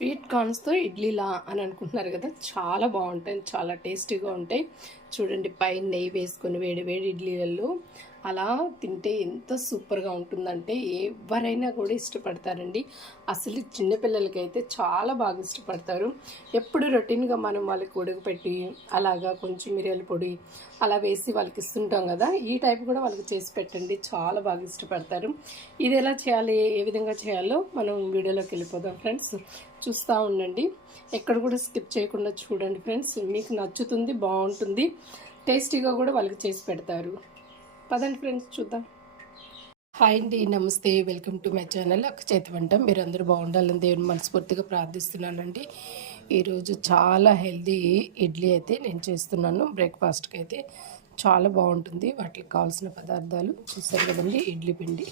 Sweet కార్న్స్తో ఇడ్లీలా అని అనుకుంటున్నారు కదా, చాలా బాగుంటాయి, చాలా టేస్టీగా ఉంటాయి. చూడండి, పైన నెయ్యి వేసుకొని వేడి వేడి ఇడ్లీలలో అలా తింటే ఎంత సూపర్గా ఉంటుందంటే ఎవరైనా కూడా ఇష్టపడతారండి. అసలు చిన్నపిల్లలకైతే చాలా బాగా ఇష్టపడతారు. ఎప్పుడు రొటీన్గా మనం వాళ్ళకి ఉడకపెట్టి అలాగా కొంచెం మిరియాల పొడి అలా వేసి వాళ్ళకి ఇస్తుంటాం కదా, ఈ టైప్ కూడా వాళ్ళకి చేసి పెట్టండి, చాలా బాగా ఇష్టపడతారు. ఇది ఎలా చేయాలి, ఏ విధంగా చేయాలో మనం వీడియోలోకి వెళ్ళిపోదాం ఫ్రెండ్స్. చూస్తూ ఉండండి, ఎక్కడ కూడా స్కిప్ చేయకుండా చూడండి ఫ్రెండ్స్. మీకు నచ్చుతుంది, బాగుంటుంది, టేస్టీగా కూడా వాళ్ళకి చేసి పెడతారు. పదండి ఫ్రెండ్స్, చూద్దాం. హాయ్ అండి, నమస్తే, వెల్కమ్ టు మై ఛానల్ అక్క చేతి వంట. మీరందరూ బాగుండాలని దేవుని మనస్ఫూర్తిగా ప్రార్థిస్తున్నానండి. ఈరోజు చాలా హెల్దీ ఇడ్లీ అయితే నేను చేస్తున్నాను. బ్రేక్ఫాస్ట్కి అయితే చాలా బాగుంటుంది. వాటికి కావాల్సిన పదార్థాలు చూసారు కదండి. ఇడ్లీ పిండి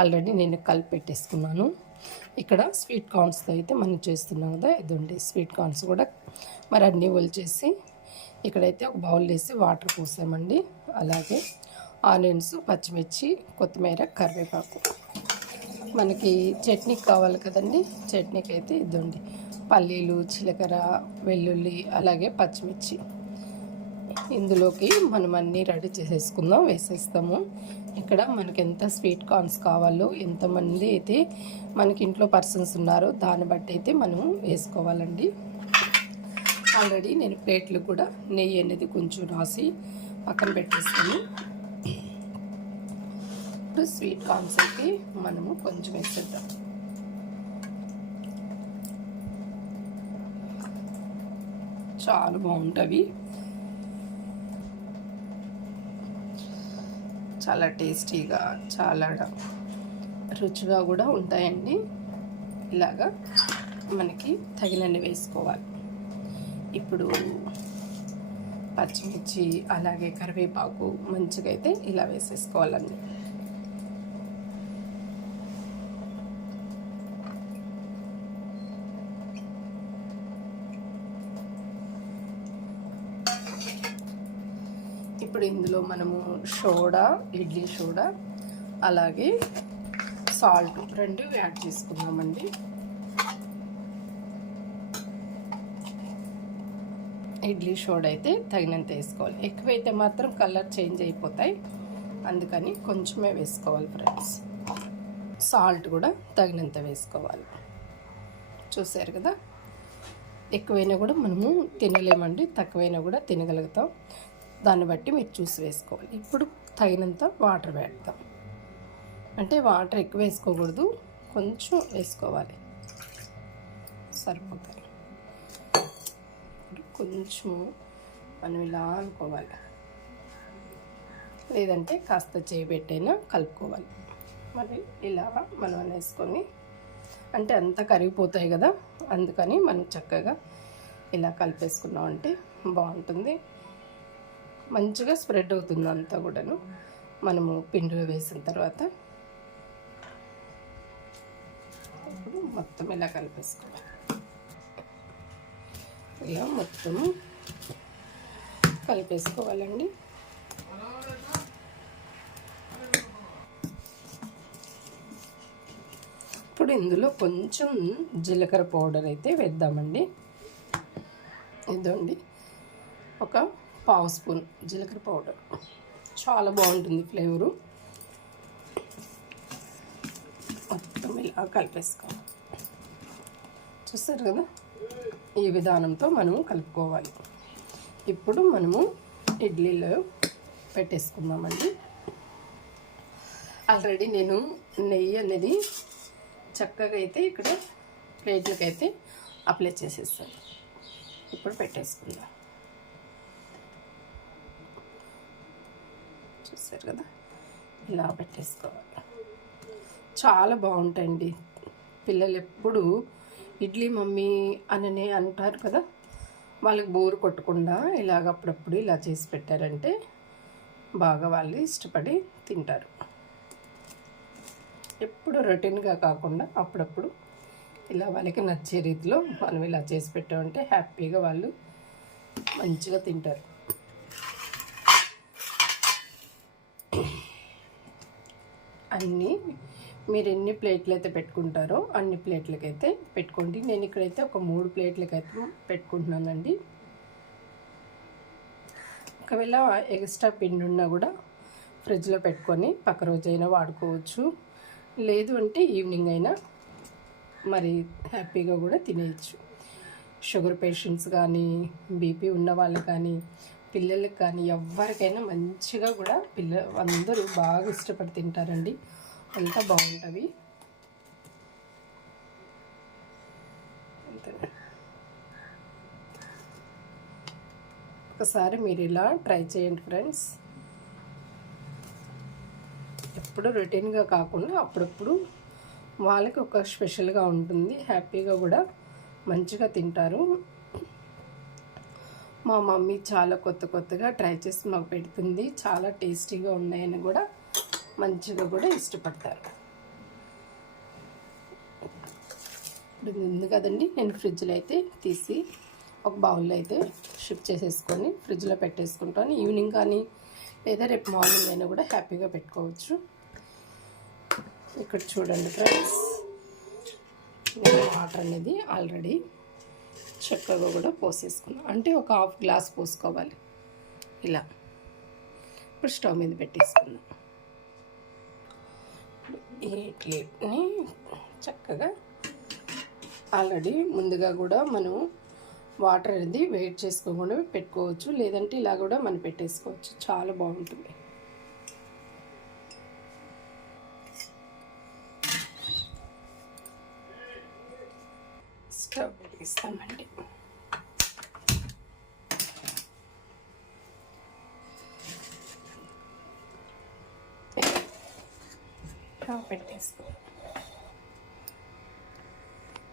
ఆల్రెడీ నేను కలిపి పెట్టేసుకున్నాను. ఇక్కడ స్వీట్ కార్న్స్తో అయితే మనం చేస్తున్నాం కదా, ఇదండి స్వీట్ కార్న్స్ కూడా మరి అన్నీ ఒలిచేసి ఇక్కడైతే ఒక బౌల్ వేసి వాటర్ పోసామండి. అలాగే ఆనియన్స్, పచ్చిమిర్చి, కొత్తిమీర, కరివేపాకు. మనకి చట్నీకి కావాలి కదండి, చట్నీకి అయితే ఇదండి పల్లీలు, జీలకర్ర, వెల్లుల్లి, అలాగే పచ్చిమిర్చి. ఇందులోకి మనం అన్నీ రెడీ చేసేసుకుందాం, వేసేస్తాము. ఇక్కడ మనకి ఎంత స్వీట్ కార్న్స్ కావాలో, ఎంతమంది అయితే మనకి ఇంట్లో పర్సన్స్ ఉన్నారో దాన్ని బట్టి అయితే మనం వేసుకోవాలండి. ఆల్రెడీ నేను ప్లేట్లు కూడా నెయ్యి అనేది కొంచెం రాసి పక్కన పెట్టేస్తాను. ఇప్పుడు స్వీట్ కార్న్స్ అయితే మనము కొంచెం వేసేద్దాం. చాలా బాగుంటుంది, చాలా టేస్టీగా, చాలా రుచిగా కూడా ఉంటాయండి. ఇలాగా మనకి తగినన్ని వేసుకోవాలి. ఇప్పుడు పచ్చిమిర్చి అలాగే కరివేపాకు మంచిగా అయితే ఇలా వేసేసుకోవాలండి. ఇప్పుడు ఇందులో మనము సోడా, ఇడ్లీ సోడా, అలాగే సాల్ట్ రెండు యాడ్ చేసుకున్నామండి. ఇడ్లీ సోడా అయితే తగినంత వేసుకోవాలి. ఎక్కువైతే మాత్రం కలర్ చేంజ్ అయిపోతాయి, అందుకని కొంచెమే వేసుకోవాలి ఫ్రెండ్స్. సాల్ట్ కూడా తగినంత వేసుకోవాలి. చూసారు కదా, ఎక్కువైనా కూడా మనము తినలేమండి, తక్కువైనా కూడా తినగలుగుతాం. దాన్ని బట్టి మీరు చూసి వేసుకోవాలి. ఇప్పుడు తగినంత వాటర్ వేద్దాం. అంటే వాటర్ ఎక్కువ వేసుకోకూడదు, కొంచెం వేసుకోవాలి, సరిపోతాయి. కొంచెం మనం ఇలా అనుకోవాలి, లేదంటే కాస్త చేయబెట్టైనా కలుపుకోవాలి. మరి ఇలా మనం వేసుకొని, అంటే అంతా కరిగిపోతాయి కదా, అందుకని మనం చక్కగా ఇలా కలిపేసుకున్నామంటే బాగుంటుంది, మంచిగా స్ప్రెడ్ అవుతుంది అంతా కూడాను. మనము పిండిలో వేసిన తర్వాత ఇప్పుడు మొత్తం ఇలా కలిపేసుకోవాలి. ఇలా మొత్తం కలిపేసుకోవాలండి. ఇప్పుడు ఇందులో కొంచెం జీలకర్ర పౌడర్ అయితే వేద్దామండి. ఇదండి ఒక పావు స్పూన్ జీలకర్ర పౌడర్, చాలా బాగుంటుంది ఫ్లేవరు. మొత్తం ఇలా కలిపేసుకోవాలి. చూస్తారు కదా, ఈ విధానంతో మనము కలుపుకోవాలి. ఇప్పుడు మనము ఇడ్లీలో పెట్టేసుకుందామండి. ఆల్రెడీ నేను నెయ్యి అనేది చక్కగా అయితే ఇక్కడ ప్లేట్లకైతే అప్లై చేసేస్తాను. ఇప్పుడు పెట్టేసుకుందాం. చూసారు కదా, ఇలా పెట్టేసుకోవాలి. చాలా బాగుంటాయండి. పిల్లలు ఎప్పుడు ఇడ్లీ మమ్మీ అని అంటారు కదా, వాళ్ళకి బోరు కొట్టకుండా ఇలాగ అప్పుడప్పుడు ఇలా చేసి పెట్టారంటే బాగా వాళ్ళు ఇష్టపడి తింటారు. ఎప్పుడు రొటీన్గా కాకుండా అప్పుడప్పుడు ఇలా వాళ్ళకి నచ్చే రీతిలో మనం ఇలా చేసి పెట్టామంటే హ్యాపీగా వాళ్ళు మంచిగా తింటారు. అన్నీ మీరు ఎన్ని ప్లేట్లు అయితే పెట్టుకుంటారో అన్ని ప్లేట్లకైతే పెట్టుకోండి. నేను ఇక్కడైతే ఒక 3 ప్లేట్లకైతే పెట్టుకుంటున్నానండి. ఒకవేళ ఎక్స్ట్రా పిండి ఉన్నా కూడా ఫ్రిడ్జ్లో పెట్టుకొని పక్క రోజైనా వాడుకోవచ్చు. లేదు అంటే ఈవినింగ్ అయినా మరి హ్యాపీగా కూడా తినేయచ్చు. షుగర్ పేషెంట్స్ కానీ, బీపీ ఉన్న వాళ్ళు కానీ, పిల్లలకి కానీ ఎవరికైనా మంచిగా కూడా అందరూ బాగా ఇష్టపడి తింటారండి. అంతా బాగుంటుంది. ఒకసారి మీరు ఇలా ట్రై చేయండి ఫ్రెండ్స్. ఎప్పుడు రొటీన్గా కాకుండా అప్పుడప్పుడు వాళ్ళకి ఒక స్పెషల్గా ఉంటుంది. హ్యాపీగా కూడా మంచిగా తింటారు. మా మమ్మీ చాలా కొత్తగా ట్రై చేసి మాకు పెడుతుంది. చాలా టేస్టీగా ఉన్నాయని కూడా మంచిగా కూడా ఇష్టపడతారు. ఇప్పుడు ఉంది కదండి, నేను ఫ్రిడ్జ్లో అయితే తీసి ఒక బౌల్లో అయితే షిఫ్ట్ చేసేసుకొని ఫ్రిడ్జ్లో పెట్టేసుకుంటాను. ఈవినింగ్ కానీ లేదా రేపు మార్నింగ్ అయినా కూడా హ్యాపీగా పెట్టుకోవచ్చు. ఇక్కడ చూడండి ఫ్రెండ్స్, నేను వాటర్ అనేది ఆల్రెడీ చక్కగా కూడా పోసేసుకున్నాను. అంటే ఒక హాఫ్ గ్లాస్ పోసుకోవాలి ఇలా. ఇప్పుడు స్టవ్ మీద పెట్టేసుకున్నాం. ఈ ఇడ్లీని చక్కగా ఆల్రెడీ ముందుగా కూడా మనం వాటర్ అనేది వెయిట్ చేసుకోకుండా పెట్టుకోవచ్చు. లేదంటే ఇలా కూడా మనం పెట్టేసుకోవచ్చు. చాలా బాగుంటుంది. స్టవ్ పెట్టేస్తామండి. పెట్టేసుకో.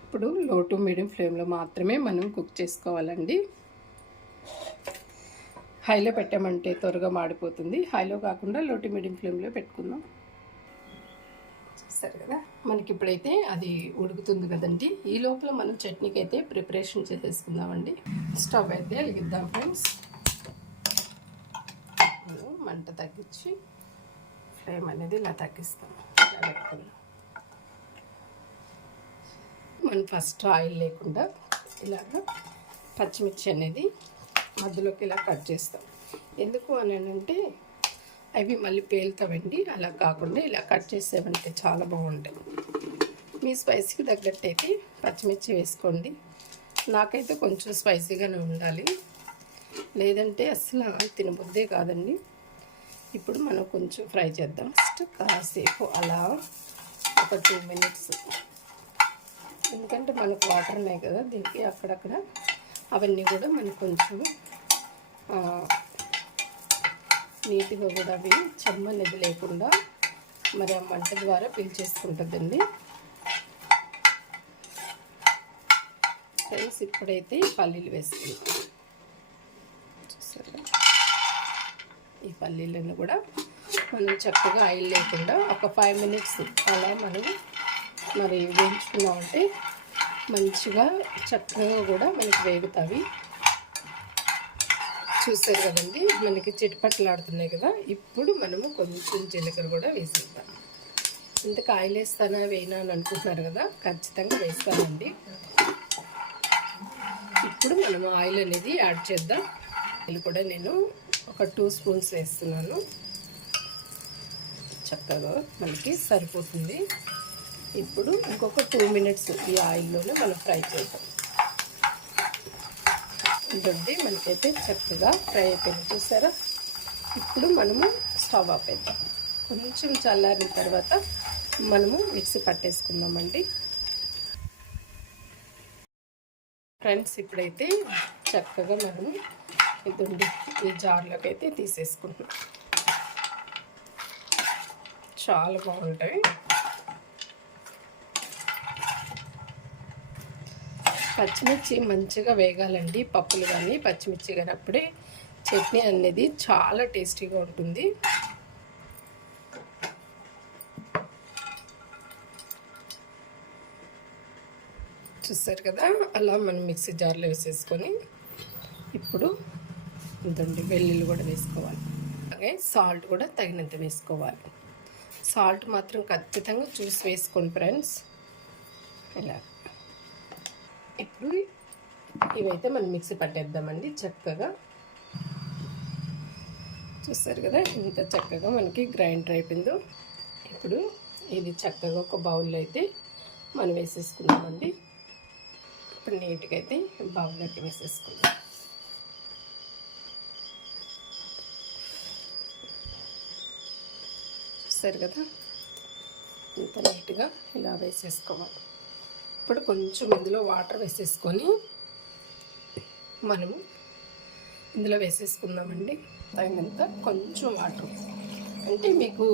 ఇప్పుడు లో టు మీడియం ఫ్లేమ్లో మాత్రమే మనం కుక్ చేసుకోవాలండి. హైలో పెట్టామంటే త్వరగా మాడిపోతుంది. హైలో కాకుండా లో టు మీడియం ఫ్లేమ్లో పెట్టుకుందాం. చూస్తారు కదా, మనకి ఇప్పుడైతే అది ఉడుకుతుంది కదండి. ఈ లోపల మనం చట్నీకి అయితే ప్రిపరేషన్ చేసేసుకుందామండి. స్టవ్ అయితే వెలిగిద్దాం ఫ్రెండ్స్. మంట తగ్గించి ఫ్లేమ్ అనేది ఇలా తగ్గిస్తాం. ఇలా పెట్టుకుందాం. మనం ఫస్ట్ ఆయిల్ లేకుండా ఇలాగ పచ్చిమిర్చి అనేది మధ్యలోకి ఇలా కట్ చేస్తాం. ఎందుకు అని అంటే అవి మళ్ళీ పేలుతావండి. అలా కాకుండా ఇలా కట్ చేసేవంటే చాలా బాగుంటాయి. మీ స్పైసీకి తగ్గట్టు అయితే పచ్చిమిర్చి వేసుకోండి. నాకైతే కొంచెం స్పైసీగానే ఉండాలి, లేదంటే అసలు తినబుద్దే కాదండి. ఇప్పుడు మనం కొంచెం ఫ్రై చేద్దాం. ఫస్ట్ కాసేపు అలా ఒక 2 మినిట్స్. ఎందుకంటే మనకు వాటర్ ఉన్నాయి కదా దీనికి, అక్కడక్కడ అవన్నీ కూడా మనకు కొంచెం నీట్గా కూడా అవి చెమ్మ అనేది లేకుండా మరి ఆ మంట ద్వారా పీల్చేసుకుంటుందండి. ఫ్రెండ్స్, ఇప్పుడైతే పల్లీలు వేసుకుంటాం. చూసారా, ఈ పల్లీలను కూడా మనం చక్కగా ఆయిల్ లేకుండా ఒక 5 మినిట్స్ అలా మనం మరి వేయించుకున్నామంటే మంచిగా చక్కగా కూడా మనకి వేగుతాయి. చూస్తారు కదండి, మనకి చిటపట్లాడుతున్నాయి కదా. ఇప్పుడు మనము కొంచెం జీలకర్ర కూడా వేసేద్దాం. ఇంతకు ఆయిల్ వేస్తానా వేయనా అని అనుకుంటున్నారు కదా, ఖచ్చితంగా వేస్తానండి. ఇప్పుడు మనము ఆయిల్ అనేది యాడ్ చేద్దాం. ఆయిల్ కూడా నేను ఒక 2 స్పూన్స్ వేస్తున్నాను. చక్కగా మనకి సరిపోతుంది. ఇప్పుడు ఇంకొక 2 మినిట్స్ ఈ ఆయిల్లోనే మనం ఫ్రై చేద్దాం. దొడ్డి మనకైతే చక్కగా ఫ్రై అయిపోయింది. చూసారా, ఇప్పుడు మనము స్టవ్ ఆపేద్దాం. కొంచెం చల్లారిన తర్వాత మనము మిక్సీ పట్టేసుకుందామండి. ఫ్రెండ్స్, ఇప్పుడైతే చక్కగా మనము ఇదండి ఈ జార్లోకి అయితే తీసేసుకుంటున్నాం. చాలా బాగుంటాయి. పచ్చిమిర్చి మంచిగా వేగాలండి. పప్పులు కానీ పచ్చిమిర్చి కానీ, అప్పుడే చట్నీ అనేది చాలా టేస్టీగా ఉంటుంది. చూస్తారు కదా, అలా మనం మిక్సీ జార్లో వేసేసుకొని ఇప్పుడు ఇదండి వెల్లుల్లి కూడా వేసుకోవాలి. అలాగే సాల్ట్ కూడా తగినంత వేసుకోవాలి. సాల్ట్ మాత్రం ఖచ్చితంగా చూసి వేసుకోండి ఫ్రెండ్స్. ఇలా ఇప్పుడు ఇవైతే మనం మిక్సీ పట్టేద్దామండి చక్కగా. చూస్తారు కదా ఇంత చక్కగా మనకి గ్రైండర్ అయిపోయిందో. ఇప్పుడు ఇది చక్కగా ఒక బౌల్లో అయితే మనం వేసేసుకుందామండి. ఇప్పుడు నీట్గా అయితే బౌల్లోకి వేసేసుకుందాం. చూస్తారు కదా ఇంత నీట్గా ఇలా వేసేసుకోవాలి. ఇప్పుడు కొంచెం ఇందులో వాటర్ వేసేసుకొని మనము ఇందులో వేసేసుకుందామండి. తగినంత కొంచెం వాటర్, అంటే మీకు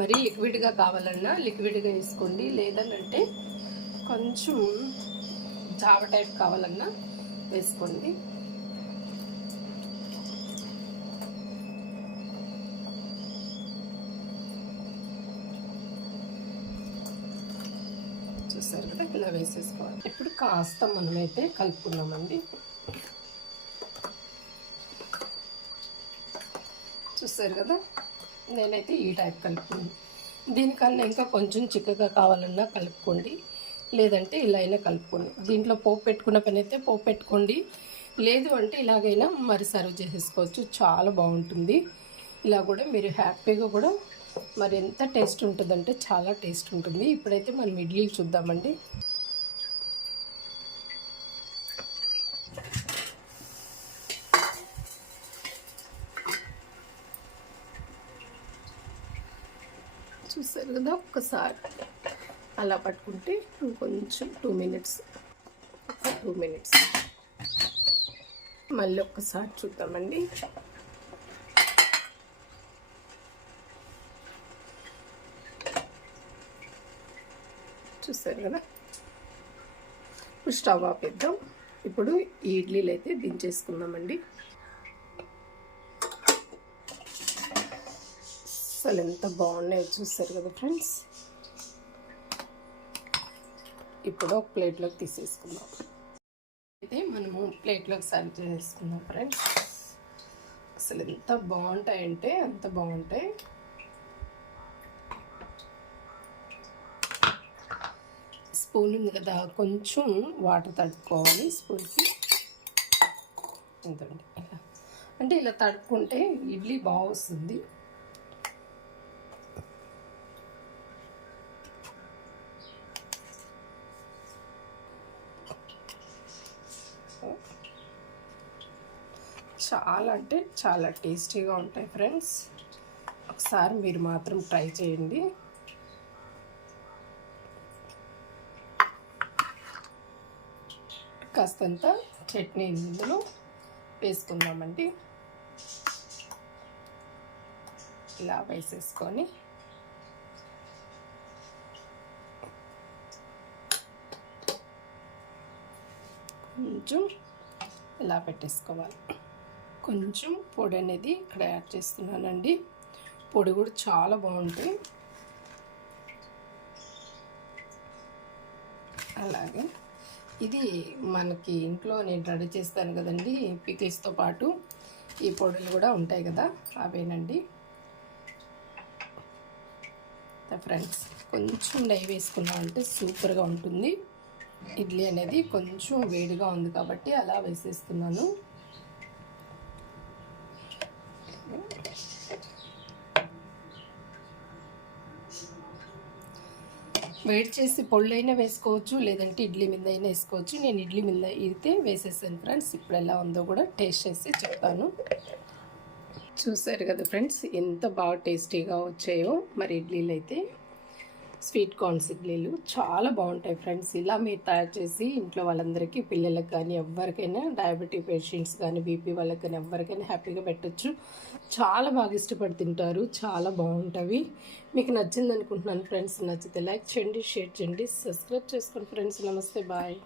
మరీ లిక్విడ్గా కావాలన్నా లిక్విడ్గా వేసుకోండి, లేదనంటే కొంచెం జావ టైప్ కావాలన్నా వేసుకోండి. చూసారు కదా ఇలా వేసేసుకోవాలి. ఇప్పుడు కాస్త మనమైతే కలుపుకున్నామండి. చూసారు కదా నేనైతే ఈ టైప్ కలుపుకున్నాను. దీనికన్నా ఇంకా కొంచెం చిక్కగా కావాలన్నా కలుపుకోండి, లేదంటే ఇలా అయినా కలుపుకోండి. దీంట్లో పోపు పెట్టుకున్న పని అయితే పోపు పెట్టుకోండి, లేదు అంటే ఇలాగైనా మరి సర్వ్ చేసేసుకోవచ్చు. చాలా బాగుంటుంది. ఇలా కూడా మీరు హ్యాపీగా కూడా మరి ఎంత టేస్ట్ ఉంటుందంటే చాలా టేస్ట్ ఉంటుంది. ఇప్పుడైతే మనం ఇడ్లీలు చూద్దామండి. చూసారు కదా ఒక్కసారి అలా పట్టుకుంటే కొంచెం 2 మినిట్స్ మళ్ళీ ఒక్కసారి చూద్దామండి. చూసారు కదా ఇప్పుడు స్టవ్ ఆపేద్దాం. ఇప్పుడు ఈ ఇడ్లీలు అయితే దించేసుకుందామండి. అసలు ఎంత బాగున్నాయో చూస్తారు కదా ఫ్రెండ్స్. ఇప్పుడు ఒక ప్లేట్లోకి తీసేసుకుందాం. అయితే మనము ప్లేట్లోకి సర్వ్ చేసుకుందాం ఫ్రెండ్స్. అసలు ఎంత బాగుంటాయంటే అంత బాగుంటాయి. స్పూన్ ఉంది కదా కొంచెం వాటర్ తడుపుకోవాలి స్పూన్కి. ఎంతండి ఇలా అంటే ఇలా తడుపుకుంటే ఇడ్లీ బాగా వస్తుంది. చాలా అంటే చాలా టేస్టీగా ఉంటాయి ఫ్రెండ్స్. ఒకసారి మీరు మాత్రం ట్రై చేయండి. కాస్తంత చట్నీ ఇందులో వేసుకుందామండి. ఇలా వేసేసుకొని కొంచెం ఇలా పెట్టేసుకోవాలి. కొంచెం పొడి అనేది ఇక్కడ యాడ్ చేస్తున్నానండి. పొడి కూడా చాలా బాగుంటాయి. అలాగే ఇది మనకి ఇంట్లో నేను రెడీ చేస్తాను కదండి పికిల్స్తో పాటు ఈ పొడులు కూడా ఉంటాయి కదా అవేనండి. ఫ్రెండ్స్ కొంచెం నెయ్యి వేసుకున్నామంటే సూపర్గా ఉంటుంది. ఇడ్లీ అనేది కొంచెం వేడిగా ఉంది కాబట్టి అలా వేసేస్తున్నాను. వేడి చేసి పొళ్ళైనా వేసుకోవచ్చు, లేదంటే ఇడ్లీ మీద అయినా వేసుకోవచ్చు. నేను ఇడ్లీ మీద అయితే వేసేసాను ఫ్రెండ్స్. ఇప్పుడు ఎలా ఉందో కూడా టేస్ట్ చేసి చెప్తాను. చూసారు కదా ఫ్రెండ్స్ ఎంత బాగా టేస్టీగా వచ్చాయో. మరి ఇడ్లీలు అయితే స్వీట్ కార్న్స్ ఇడ్లీలు చాలా బాగుంటాయి ఫ్రెండ్స్. ఇలా మీరు తయారు చేసి ఇంట్లో వాళ్ళందరికీ, పిల్లలకు కానీ ఎవరికైనా, డయాబెటిక్ పేషెంట్స్ కానీ బీపీ వాళ్ళకి కానీ ఎవరికైనా హ్యాపీగా పెట్టచ్చు. చాలా బాగా ఇష్టపడి తింటారు. చాలా బాగుంటాయి. మీకు నచ్చింది అనుకుంటున్నాను ఫ్రెండ్స్. నచ్చితే లైక్ చేయండి, షేర్ చేయండి, సబ్స్క్రైబ్ చేసుకోండి ఫ్రెండ్స్. నమస్తే, బాయ్.